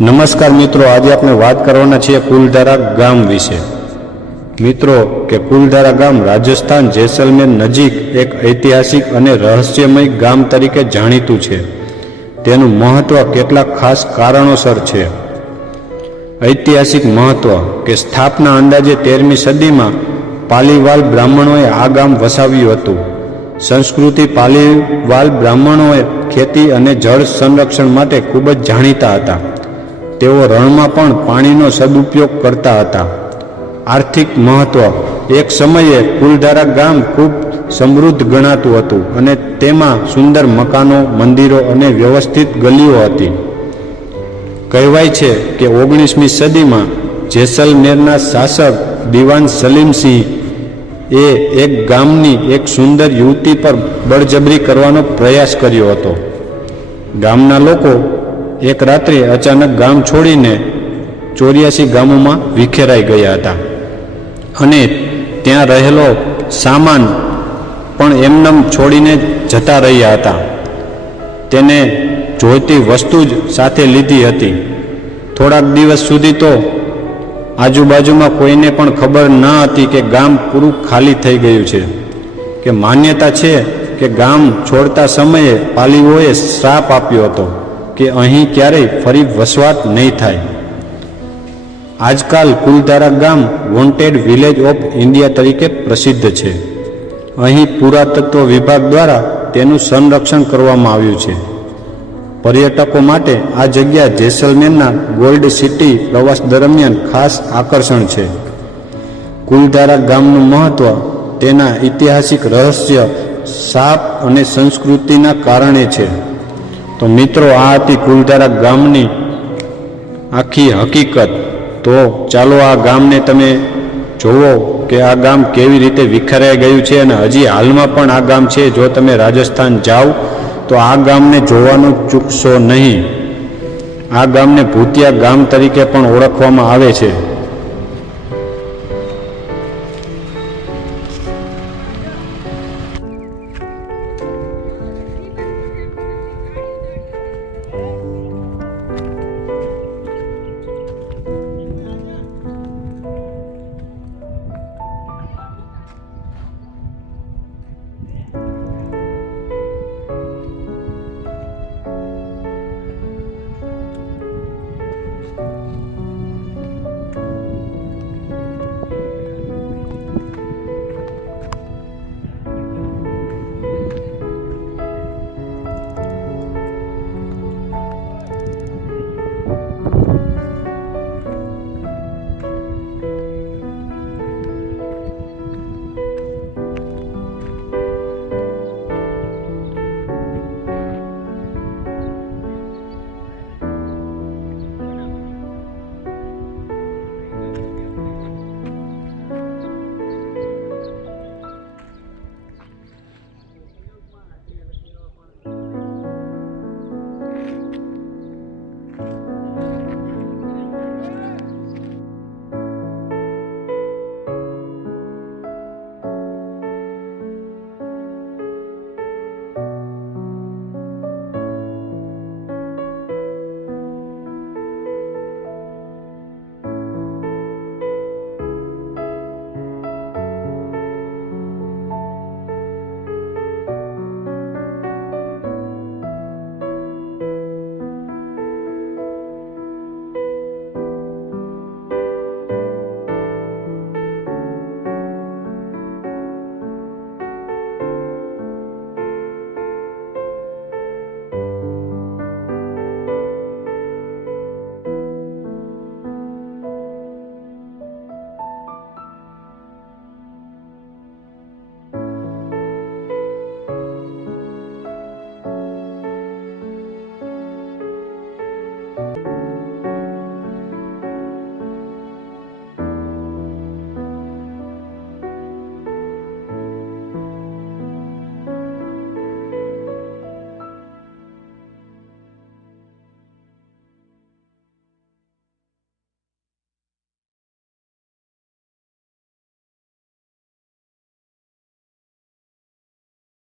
નમસ્કાર મિત્રો, આજે આપણે વાત કરવાના છીએ કુલધારા ગામ વિશે. મિત્રો, કે કુલધારા ગામ રાજસ્થાન જેસલમેર નજીક એક ઐતિહાસિક અને રહસ્યમય ગામ તરીકે જાણીતું છે. તેનું મહત્વ કેટલાક ખાસ કારણોસર છે. ઐતિહાસિક મહત્વ કે સ્થાપના અંદાજે તેરમી સદીમાં પાલીવાલ બ્રાહ્મણોએ આ ગામ વસાવ્યું હતું. સંસ્કૃતિ પાલીવાલ બ્રાહ્મણોએ ખેતી અને જળ સંરક્ષણ માટે ખૂબ જ જાણીતા હતા. તેઓ રણમાં પણ પાણીનો સદુપયોગ કરતા હતા. આર્થિક મહત્વ એક સમયે કુલધારા ગામ ખૂબ સમૃદ્ધ ગણાતું હતું અને તેમાં સુંદર મકાનો, મંદિરો અને વ્યવસ્થિત ગલીઓ હતી. કહેવાય છે કે ઓગણીસમી સદીમાં જેસલમેરના શાસક દિવાન સલીમસિંહ એ એક ગામની એક સુંદર યુવતી પર બળજબરી કરવાનો પ્રયાસ કર્યો હતો. ગામના લોકો એક રાત્રે અચાનક ગામ છોડીને ચોર્યાસી ગામોમાં વિખેરાઈ ગયા હતા. અને ત્યાં રહેલો સામાન પણ એમનેમ છોડીને જતા રહ્યા હતા. તેને જોઈતી વસ્તુ જ સાથે લીધી હતી. થોડાક દિવસ સુધી તો આજુબાજુમાં કોઈને પણ ખબર ન હતી કે ગામ પૂરું ખાલી થઈ ગયું છે, કે માન્યતા છે કે ગામ છોડતા સમયે પાલીઓએ શ્રાપ આપ્યો હતો. કે અહીં ક્યારેય ફરી વસવાટ નહીં થાય. આજકાલ કુલધારા ગામ વોન્ટેડ વિલેજ ઓફ ઇન્ડિયા તરીકે પ્રસિદ્ધ છે. અહીં પુરાતત્વ વિભાગ દ્વારા તેનું સંરક્ષણ કરવામાં આવ્યું છે. પર્યટકો માટે આ જગ્યા જેસલમેરના ગોલ્ડ સિટી પ્રવાસ દરમિયાન ખાસ આકર્ષણ છે. કુલધારા ગામનું મહત્વ તેના ઐતિહાસિક રહસ્ય, સાપ અને સંસ્કૃતિના કારણે છે. તો મિત્રો, આ હતી કુલધારા ગામની આખી હકીકત. તો ચાલો આ ગામને તમે જુઓ કે આ ગામ કેવી રીતે વિખરાઈ ગયું છે અને હજી હાલમાં પણ આ ગામ છે. જો તમે રાજસ્થાન જાઓ, તો આ ગામને જોવાનું ચૂકશો નહીં. આ ગામને ભૂતિયા ગામ તરીકે પણ ઓળખવામાં આવે છે.